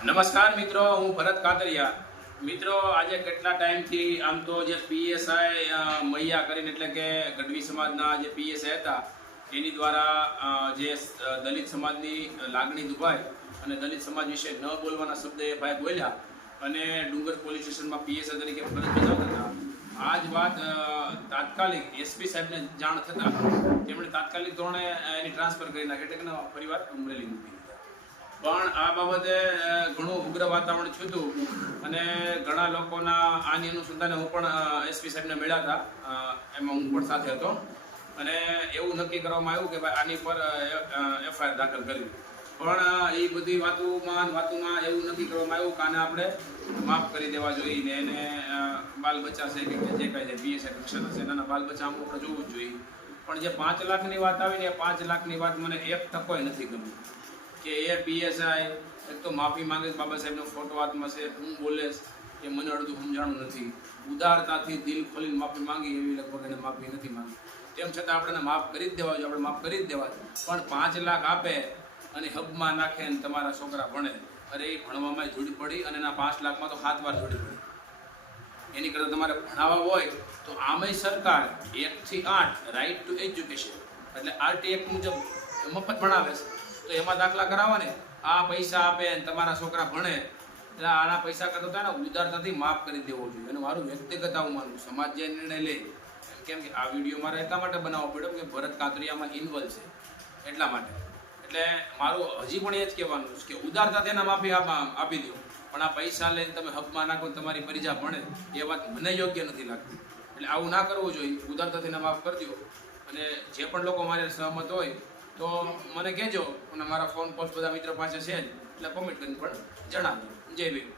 નમસ્કાર મિત્રો, હું ભરત કાતરિયા. મિત્રો, આજે કેટલા ટાઈમથી આમ તો જે પીએસઆઈ મૈયા કરીને એટલે કે ગઢવી સમાજના જે પીએસઆઈ હતા એની દ્વારા જે દલિત સમાજની લાગણી દુભાઈ અને દલિત સમાજ વિશે ન બોલવાના શબ્દ એ ભાઈ બોલ્યા અને ડુંગર પોલીસ સ્ટેશનમાં પીએસઆઈ તરીકે ફરજ બજાવતા હતા. આ જ વાત તાત્કાલિક એસપી સાહેબને જાણ થતાં તેમણે તાત્કાલિક ધોરણે એની ટ્રાન્સફર કરી નાખી એટલે કે પરિવાર અમરેલી મૂકી. પણ આ બાબતે ઘણું ઉગ્ર વાતાવરણ થયું હતું અને ઘણા લોકોના આની અનુસંધાને હું પણ એસપી સાહેબને મળ્યા હતા, એમાં હું પણ સાથે હતો અને એવું નક્કી કરવામાં આવ્યું કે ભાઈ આની પર એફઆઈઆર દાખલ કરવી. પણ એ બધી વાતોમાં એવું નક્કી કરવામાં આવ્યું કે આને આપણે માફ કરી દેવા જોઈએ ને એને બાલ બચ્ચા છે કે જે કાંઈ જે પીએસઆઈ કક્ષાના છે એના બાલ બચ્ચા અમુક જોવું જ જોઈએ. પણ જે 5 લાખની વાત આવી ને એ 5 લાખની વાત મને એક ટકોય નથી ગમી કે એ પીએસઆઈ એક તો માફી માંગે બાબા સાહેબનો ફોટો હાથમાં છે, હું બોલેશ એ મને અડધું સમજાણું નથી. ઉદારતાથી દિલ ખોલીને માફી માંગી એવી લગભગ એને માફી નથી માંગી. તેમ છતાં આપણે માફ કરી જ દેવા જોઈએ, આપણે માફ કરી જ દેવા જોઈએ. પણ 5 લાખ આપે અને હબમાં નાખે ને તમારા છોકરા ભણે, અરે એ ભણવામાં જોડી પડી અને એના 5 લાખમાં તો 7 વાર જોડી પડી. એની કરતાં તમારે ભણાવવા હોય તો આમેય સરકાર 1 થી 8 રાઇટ ટુ એજ્યુકેશન એટલે આરટી એક્ટ મુજબ મફત ભણાવે છે. તો એમાં દાખલા કરાવો ને, આ પૈસા આપે ને તમારા છોકરા ભણે એટલે આના પૈસા કરતા થાય ને ઉદારતાથી માફ કરી દેવો જોઈએ. અને મારું વ્યક્તિગત આવું માનવું, સમાજ જે નિર્ણય લે, કેમ કે આ વિડીયો મારે એટલા માટે બનાવવો પડ્યો કે ભરત કાતરિયામાં ઇન્વોલ્વ છે એટલા માટે. એટલે મારું હજી પણ એ જ કહેવાનું છે કે ઉદારતાથી એના માફી આપી દો, પણ આ પૈસા લઈને તમે હકમાં નાખો તમારી પરિજા ભણે એ વાત મને યોગ્ય નથી લાગતી. એટલે આવું ના કરવું જોઈએ, ઉદારતાથી એના માફ કરી દો. અને જે પણ લોકો મારે સહમત હોય તો મને કહેજો અને મારા ફોન કોલ્સ બધા મિત્રો પાસે છે જ, એટલે કોમેન્ટ કરીને પણ જણાવજો. જય ભીમ.